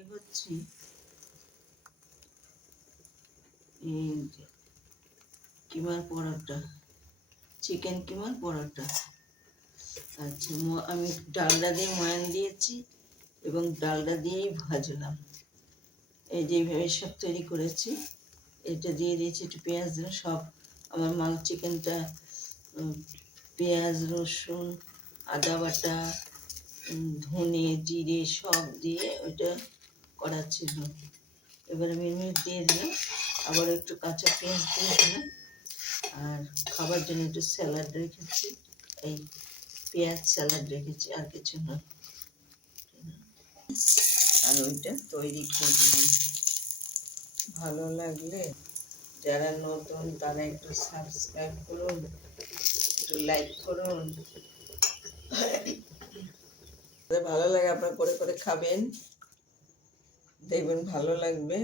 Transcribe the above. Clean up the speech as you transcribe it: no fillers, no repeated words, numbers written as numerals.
এগোচ্ছি। এই যে কিমার পরোটা, চিকেন কিমার পরোটা। আচ্ছা, আমি ডালডা দিয়ে ময়ান দিয়েছি এবং ডালডা দিয়েই ভাজলাম। এই যে এইভাবে সব তৈরি করেছি। এটা দিয়ে দিয়েছি একটু পেঁয়াজ, সব আমার মাল চিকেনটা পেঁয়াজ, রসুন, আদা বাটা, ধনে, জিরে সব দিয়ে ওইটা করা ছিল। এবার আমি দিয়ে দিলাম, আবার একটু কাঁচা পেঁয়াজ দিয়ে দিলাম। আর খাবার জন্য একটু স্যালাড রেখেছি, এই পেঁয়াজ স্যালাড রেখেছি, আর কিছু না। আর ওইটা তৈরি করলাম। ভালো লাগলে যারা নতুন তারা একটু সাবস্ক্রাইব করুন, একটু লাইক করুন। ভালো লাগে আপনারা করে করে খাবেন, দেখবেন ভালো লাগবে।